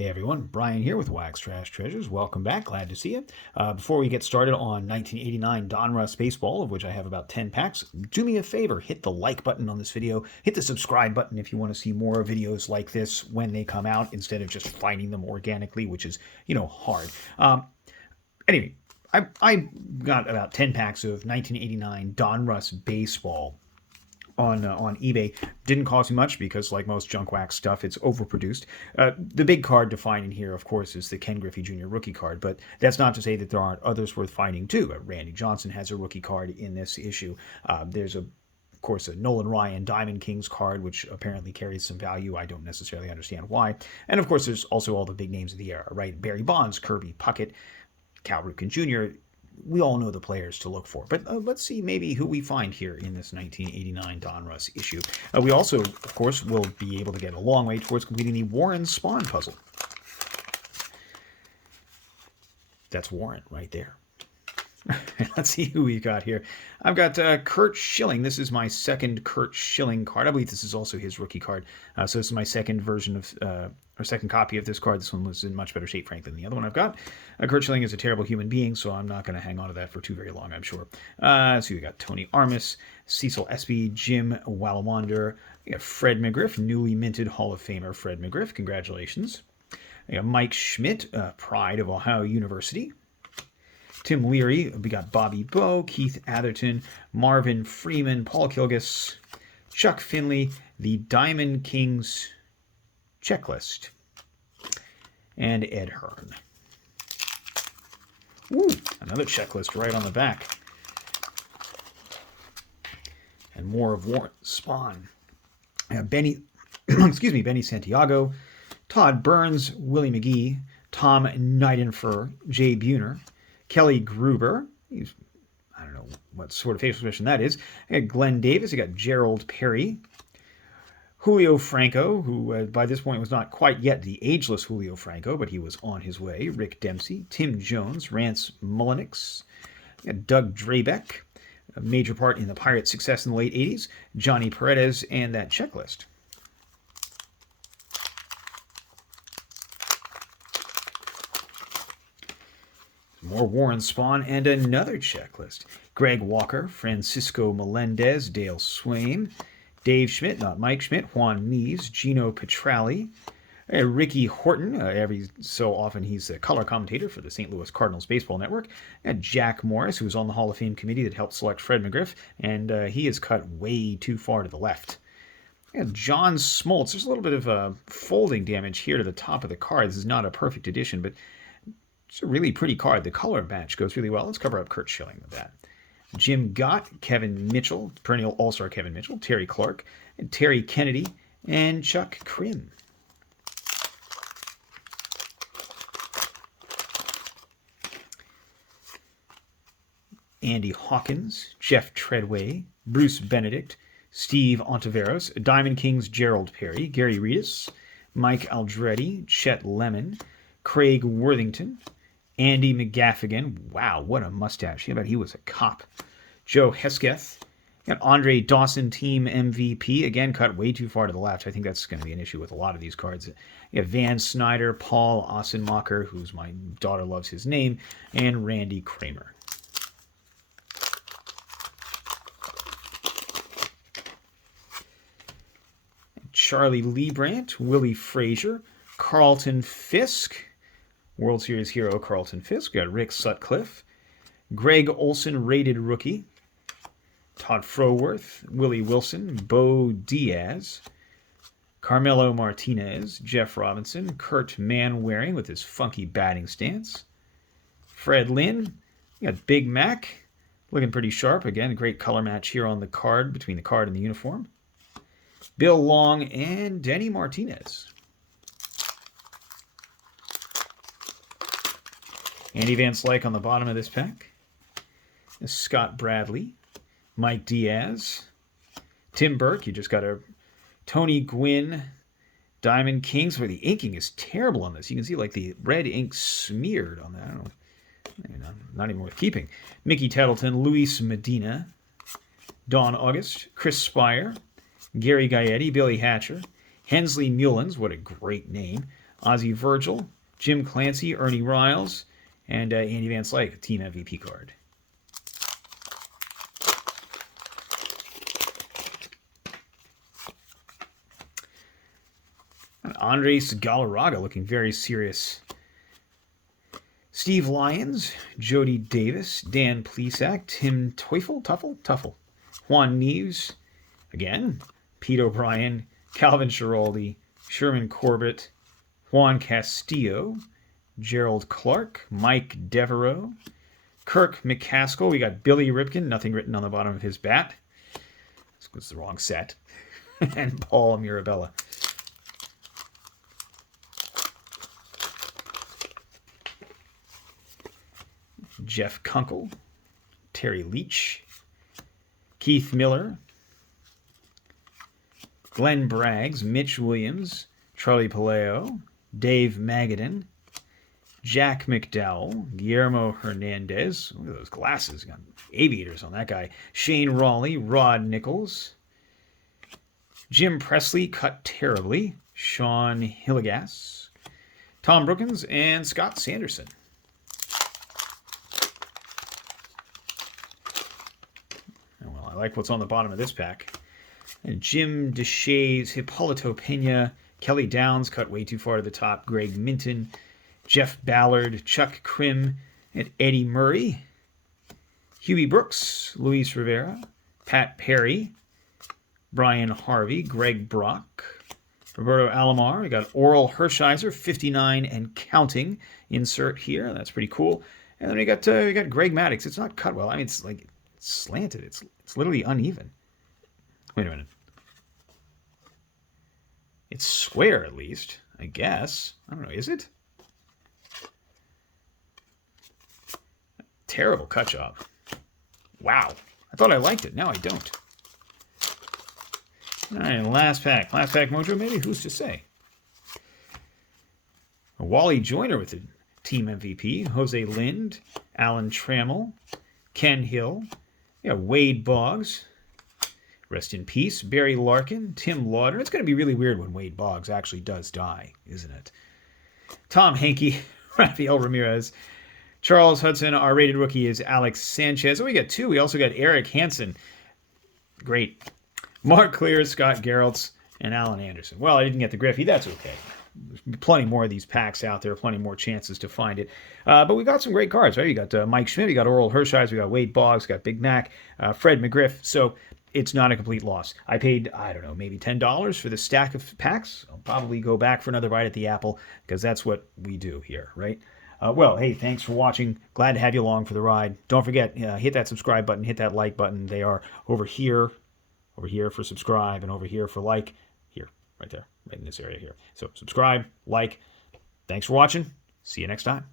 Hey everyone, Brian here with Wax Trash Treasures. Welcome back, glad to see you. Before we get started on 1989 Donruss Baseball, of which I have about 10 packs, do me a favor, hit the like button on this video, hit the subscribe button if you want to see more videos like this when they come out, instead of just finding them organically, which is, hard. Anyway, I got about 10 packs of 1989 Donruss Baseball on eBay. Didn't cost me much because, like most junk wax stuff, it's overproduced. The big card to find in here, of course, is the Ken Griffey Jr. rookie card, but that's not to say that there aren't others worth finding too. Randy Johnson has a rookie card in this issue. There's of course, a Nolan Ryan Diamond Kings card, which apparently carries some value. I don't necessarily understand why. And of course, there's also all the big names of the era, right? Barry Bonds, Kirby Puckett, Cal Ripken Jr., we all know the players to look for. But let's see maybe who we find here in this 1989 Donruss issue. We also, of course, will be able to get a long way towards completing the Warren Spawn puzzle. That's Warren right there. Let's see who we've got here. I've got Curt Schilling. This is my second Curt Schilling card. I believe this is also his rookie card. So this is my second version of, or second copy of this card. This one was in much better shape, frankly, than the other one I've got. Curt Schilling is a terrible human being, so I'm not going to hang on to that for too very long, I'm sure. So we got Tony Armas, Cecil Espy, Jim Wallawander. We got Fred McGriff, newly minted Hall of Famer Fred McGriff. Congratulations. We got Mike Schmidt, pride of Ohio University. Tim Leary, we got Bobby Bowe, Keith Atherton, Marvin Freeman, Paul Kilgus, Chuck Finley, the Diamond Kings checklist, and Ed Hearn. Woo, another checklist right on the back. And more of Warren Spawn. Benny Santiago, Todd Burns, Willie McGee, Tom Nidenfer, Jay Buhner, Kelly Gruber, I don't know what sort of facial expression that is. I got Glenn Davis, I got Gerald Perry, Julio Franco, who by this point was not quite yet the ageless Julio Franco, but he was on his way. Rick Dempsey, Tim Jones, Rance Mullenix, Doug Drabeck, a major part in the Pirates' success in the late 80s, Johnny Paredes, and that checklist. More Warren Spawn and another checklist. Greg Walker, Francisco Melendez, Dale Swain, Dave Schmidt, not Mike Schmidt, Juan Mees, Gino Petralli, Ricky Horton, every so often he's a color commentator for the St. Louis Cardinals Baseball Network, and Jack Morris, who's on the Hall of Fame committee that helped select Fred McGriff, and he is cut way too far to the left. And John Smoltz, there's a little bit of folding damage here to the top of the card. This is not a perfect edition, but it's a really pretty card. The color match goes really well. Let's cover up Curt Schilling with that. Jim Gott, Kevin Mitchell, perennial all-star Kevin Mitchell, Terry Clark, and Terry Kennedy, and Chuck Krim. Andy Hawkins, Jeff Treadway, Bruce Benedict, Steve Ontiveros, Diamond Kings Gerald Perry, Gary Reedus, Mike Aldretti, Chet Lemon, Craig Worthington, Andy McGaffigan. Wow, what a mustache. I bet he was a cop. Joe Hesketh. Got Andre Dawson, team MVP. Again, cut way too far to the left. I think that's going to be an issue with a lot of these cards. You got Van Snyder, Paul Ossenmacher, who's my daughter loves his name, and Randy Kramer. Charlie Leibrandt, Willie Frazier, Carlton Fisk, World Series hero Carlton Fisk. We got Rick Sutcliffe, Greg Olson, rated rookie, Todd Froworth, Willie Wilson, Bo Diaz, Carmelo Martinez, Jeff Robinson, Kurt Manwaring with his funky batting stance, Fred Lynn. We got Big Mac, looking pretty sharp. Again, a great color match here on the card, between the card and the uniform. Bill Long and Denny Martinez. Andy Van Slyke on the bottom of this pack. Scott Bradley, Mike Diaz, Tim Burke. You just got a Tony Gwynn, Diamond Kings, where the inking is terrible on this. You can see like the red ink smeared on that. I don't know, not even worth keeping. Mickey Tettleton, Luis Medina, Don August, Chris Spire, Gary Gaetti, Billy Hatcher, Hensley Mullins, what a great name, Ozzie Virgil, Jim Clancy, Ernie Riles, and Andy Van Slyke, Team MVP card. And Andres Galarraga looking very serious. Steve Lyons, Jody Davis, Dan Plesac, Tim Tuffle, Juan Neves, again, Pete O'Brien, Calvin Schiraldi, Sherman Corbett, Juan Castillo, Gerald Clark, Mike Devereaux, Kirk McCaskill. We got Billy Ripken, nothing written on the bottom of his bat. This was the wrong set. And Paul Mirabella. Jeff Kunkel, Terry Leach, Keith Miller, Glenn Braggs, Mitch Williams, Charlie Paleo, Dave Magadan, Jack McDowell, Guillermo Hernandez. Look at those glasses. Got aviators on that guy. Shane Raleigh, Rod Nichols, Jim Presley, cut terribly, Sean Hillegas, Tom Brookins, and Scott Sanderson. Well, I like what's on the bottom of this pack. And Jim Deshays, Hipólito Pena, Kelly Downs, cut way too far to the top, Greg Minton, Jeff Ballard, Chuck Krim, and Eddie Murray, Huey Brooks, Luis Rivera, Pat Perry, Brian Harvey, Greg Brock, Roberto Alomar. We got Oral Hershiser, 59 and counting. Insert here. That's pretty cool. And then we got Greg Maddux. It's not cut well. I mean, it's like slanted. It's literally uneven. Wait a minute. It's square at least, I guess. I don't know. Is it? Terrible cut job. Wow. I thought I liked it. Now I don't. All right, last pack. Last pack mojo, maybe? Who's to say? Wally Joyner with the team MVP. Jose Lind, Alan Trammell, Ken Hill, Wade Boggs. Rest in peace. Barry Larkin, Tim Lauder. It's going to be really weird when Wade Boggs actually does die, isn't it? Tom Hankey, Rafael Ramirez, Charles Hudson. Our rated rookie is Alex Sanchez. Oh, we got two. We also got Eric Hansen. Great. Mark Clear, Scott Geraltz, and Alan Anderson. Well, I didn't get the Griffey. That's okay. There's plenty more of these packs out there, plenty more chances to find it. But we got some great cards, right? We got Mike Schmidt, we got Oral Hershiser, we got Wade Boggs, we got Big Mac, Fred McGriff. So it's not a complete loss. I paid, I don't know, maybe $10 for the stack of packs. I'll probably go back for another bite at the apple because that's what we do here, right? Well, hey, thanks for watching. Glad to have you along for the ride. Don't forget, hit that subscribe button, hit that like button. They are over here for subscribe, and over here for like. Here, right there, right in this area here. So subscribe, like. Thanks for watching. See you next time.